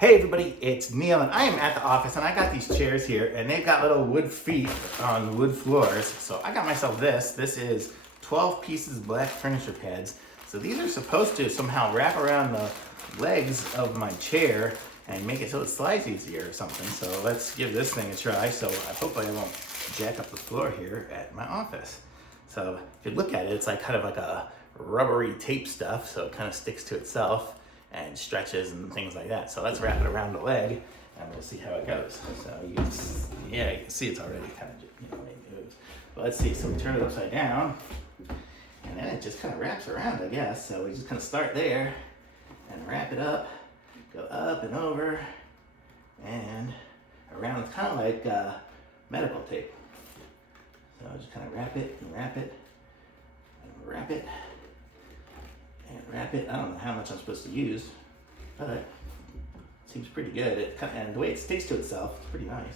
Hey everybody, it's Neil and I am at the office and I got these chairs here and they've got little wood feet on wood floors. So I got myself this. This is 12 pieces black furniture pads. So these are supposed to somehow wrap around the legs of my chair and make it so it slides easier or something. So let's give this thing a try. So I hope I won't jack up the floor here at my office. So if you look at it, it's like kind of like a rubbery tape stuff. So it kind of sticks to itself and stretches and things like that. So let's wrap it around the leg and we'll see how it goes. So you can see it's already kind of, it moves. But let's see, so we turn it upside down and then it just kind of wraps around, I guess. So we just kind of start there and wrap it up, go up and over and around. It's kind of like medical tape. So just kind of wrap it and wrap it and wrap it and wrap it. I don't know how much I'm supposed to use, but it seems pretty good. And the way it sticks to itself, it's pretty nice.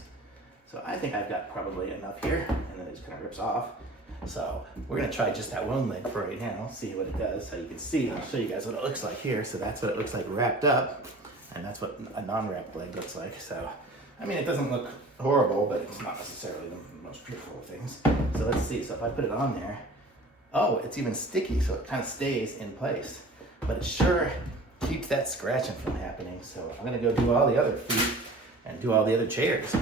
So I think I've got probably enough here, and then it just kind of rips off. So we're gonna try just that one leg for right now, see what it does. So you can see, I'll show you guys what it looks like here. So that's what it looks like wrapped up, and that's what a non-wrapped leg looks like. So, I mean, it doesn't look horrible, but it's not necessarily the most beautiful of things. So let's see, so if I put it on there, oh, it's even sticky, so it kind of stays in place. But it sure keeps that scratching from happening. So I'm gonna go do all the other feet and do all the other chairs.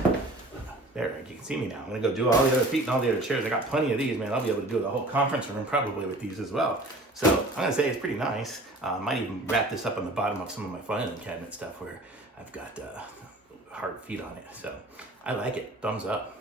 There, you can see me now. I'm gonna go do all the other feet and all the other chairs. I got plenty of these, man. I'll be able to do the whole conference room probably with these as well. So I'm gonna say it's pretty nice. Might even wrap this up on the bottom of some of my filing cabinet stuff where I've got hard feet on it. So I like it, thumbs up.